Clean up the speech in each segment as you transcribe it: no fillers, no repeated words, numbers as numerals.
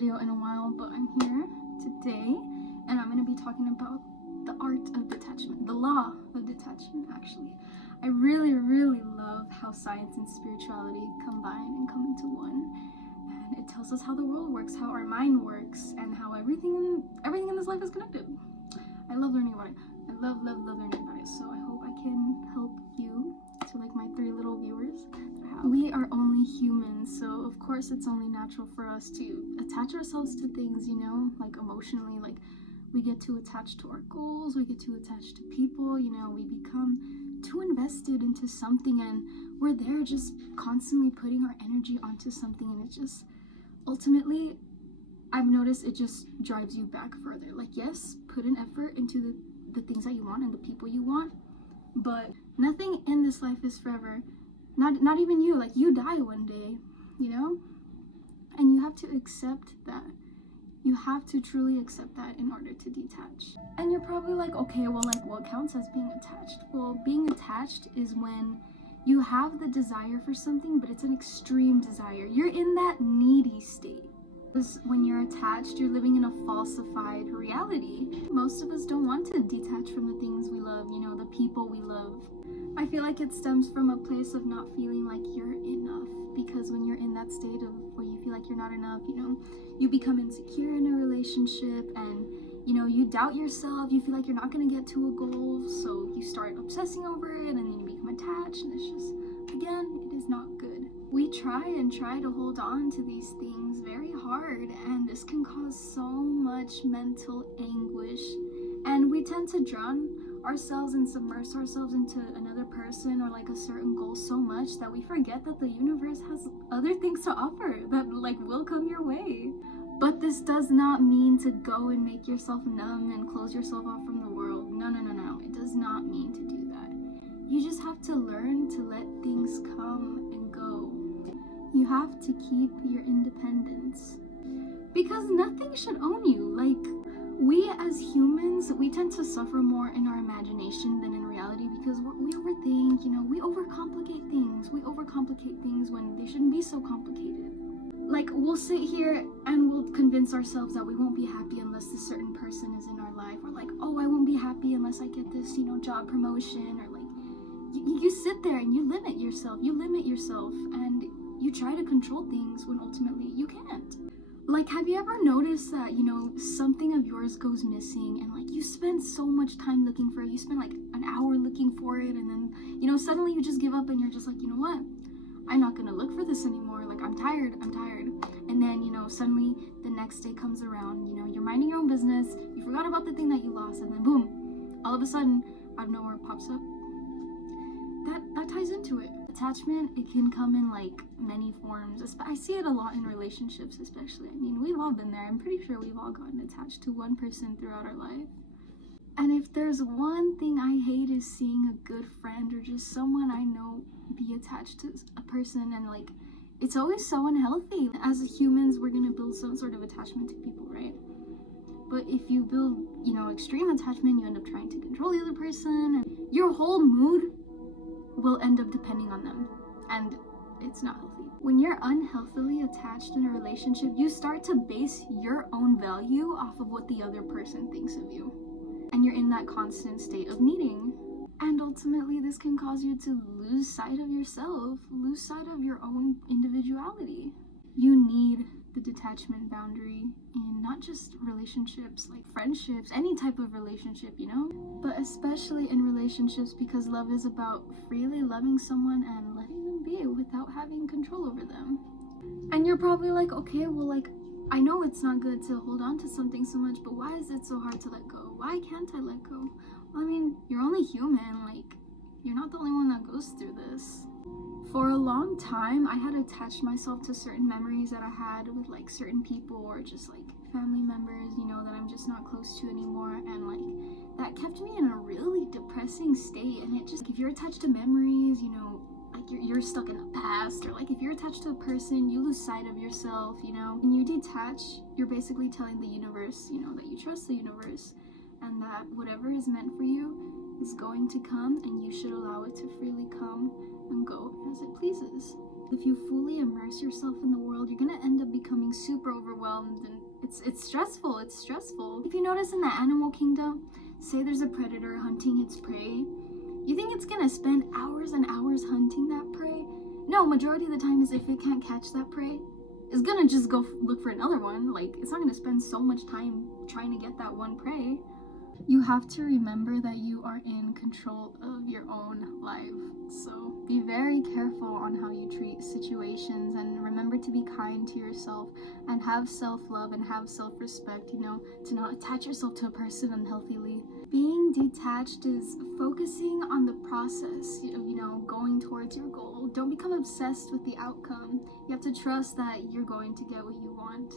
video in a while, but I'm here today and I'm going to be talking about the art of detachment, the law of detachment actually. I really love how science and spirituality combine and come into one, and it tells us how the world works, how our mind works, and how everything in this life is connected. I love learning about it. I love learning about it, so I hope I can help you, to like my 3 little viewers. We are only humans, so of course it's only natural for us to attach ourselves to things, you know, like emotionally. Like we get too attached to our goals, we get too attached to people, you know, we become too invested into something, and we're there just constantly putting our energy onto something, and it just ultimately, I've noticed, it just drives you back further. Like, yes, put an effort into the things that you want and the people you want, but nothing in this life is forever. Not even you. Like, you die one day, you know, and you have to accept that. You have to truly accept that in order to detach. And you're probably like, okay, well, like, what counts as being attached? Well, being attached is when you have the desire for something, but it's an extreme desire. You're in that needy state. Because when you're attached, you're living in a falsified reality. Most of us don't want to detach from the things we love, you know, the people we love. I feel like it stems from a place of not feeling like you're enough, because when you're in that state of where you feel like you're not enough, you know, you become insecure in a relationship, and you know, you doubt yourself, you feel like you're not going to get to a goal, so you start obsessing over it, and then you become attached, and it's just, again, it is not good. We try to hold on to these things very hard, and this can cause so much mental anguish, and we tend to drown ourselves and submerge ourselves into another person or like a certain goal so much that we forget that the universe has other things to offer that like will come your way. But this does not mean to go and make yourself numb and close yourself off from the world. No, it does not mean to do that. You just have to learn to let things come and go. You have to keep your independence, because nothing should own you. Like, we as humans, we tend to suffer more in our imagination than in reality, because we overthink, you know, we overcomplicate things. We overcomplicate things when they shouldn't be so complicated. Like, we'll sit here and we'll convince ourselves that we won't be happy unless this certain person is in our life, or like, oh, I won't be happy unless I get this, you know, job promotion, or like, you sit there and you limit yourself, and you try to control things when ultimately you can't. Like, have you ever noticed that, you know, something of yours goes missing, and like you spend so much time looking for it, you spend like an hour looking for it, and then, you know, suddenly you just give up and you're just like, you know what, I'm not gonna look for this anymore, like I'm tired. And then, you know, suddenly the next day comes around, you know, you're minding your own business, you forgot about the thing that you lost, and then boom, all of a sudden, out of nowhere, it pops up. That ties into it. Attachment, it can come in like many forms. I see it a lot in relationships especially. I mean, we've all been there. I'm pretty sure we've all gotten attached to one person throughout our life. And if there's one thing I hate, is seeing a good friend or just someone I know be attached to a person, and like, it's always so unhealthy. As humans, we're gonna build some sort of attachment to people, right? But if you build, you know, extreme attachment, you end up trying to control the other person, and your whole mood will end up depending on them, and it's not healthy. When you're unhealthily attached in a relationship, you start to base your own value off of what the other person thinks of you, and you're in that constant state of needing, and ultimately this can cause you to lose sight of yourself, lose sight of your own individuality. You need the detachment boundary in not just relationships, like friendships, any type of relationship, you know, but especially in relationships, because love is about freely loving someone and letting them be without having control over them. And you're probably like, okay, well, like, I know it's not good to hold on to something so much, but why is it so hard to let go? Why can't I let go? Well, I mean, you're only human. Like, you're not the only one that goes through this. For a long time, I had attached myself to certain memories that I had with like certain people, or just like family members, you know, that I'm just not close to anymore, and like that kept me in a really depressing state. And it just, if you're attached to memories, you know, like you're stuck in the past, or like if you're attached to a person, you lose sight of yourself, you know. When you detach, you're basically telling the universe, you know, that you trust the universe, and that whatever is meant for you is going to come, and you should allow it to freely come and go as it pleases. If you fully immerse yourself in the world, you're gonna end up becoming super overwhelmed, and it's stressful. It's stressful. If you notice in the animal kingdom, say there's a predator hunting its prey, you think it's gonna spend hours and hours hunting that prey? No, majority of the time is if it can't catch that prey, it's gonna just go look for another one. Like, it's not gonna spend so much time trying to get that one prey. You have to remember that you are in control of your own life. So be very careful on how you treat situations, and remember to be kind to yourself and have self-love and have self-respect, to not attach yourself to a person unhealthily. Being detached is focusing on the process of, going towards your goal. Don't become obsessed with the outcome. You have to trust that you're going to get what you want.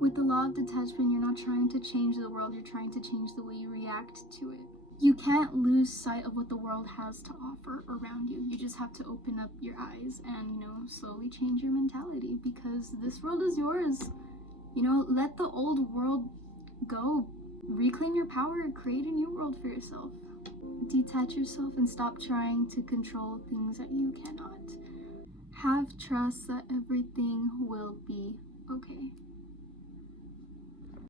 With the law of detachment, you're not trying to change the world, you're trying to change the way you react to it. You can't lose sight of what the world has to offer around you. You just have to open up your eyes and, slowly change your mentality, because this world is yours. Let the old world go. Reclaim your power, create a new world for yourself. Detach yourself and stop trying to control things that you cannot. Have trust that everything will be okay.